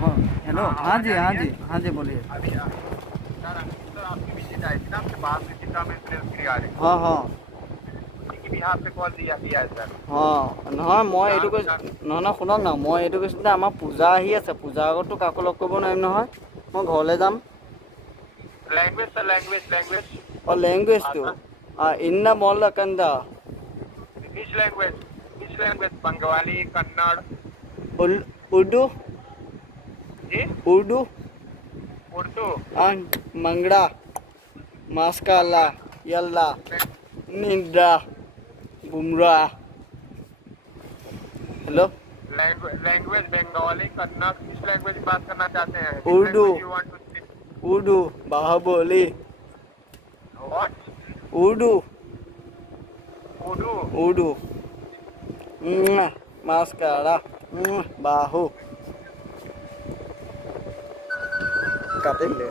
Hello, हाँ जी हाँ जी हाँ जी, बोलिए। अभी सर आपकी विजिट आई थी ना, आपसे बात हुई थी काम इंश्योरेंस के रिगार्डिंग। हाँ हाँ उसी की भी हाथ पे कॉल किया है सर। নহয় মই এইটো जान কৈছোঁ, जान নহয় শুনক না, মই এইটো কৈছোঁ যে আমাৰ পূজা আহি আছে, পূজাৰ আগততো কাকো লগ কৰিব নোৱাৰিম নহয়, মই ঘৰলৈ যাম। लैंग्वेज सर, लैंग्वेज और लैंग्वेज तो भाषा। इन्न मोल्लकंदा विच लैंग्वेज बंगाली, कन्नड़? उर्दू, जी उर्दू उर्दू। and मंगड़ा, मास्काला, मंगला यल्ला, निंदा, बुमरा। Hello, language Bengali, Kannada. किस लैंग्वेज की बात करना चाहते हैं? Which Urdu, language you want to speak? Urdu, Baahubali, what? Urdu, Urdu. Urdu, मास्कारा, बाहु, काटेंगे।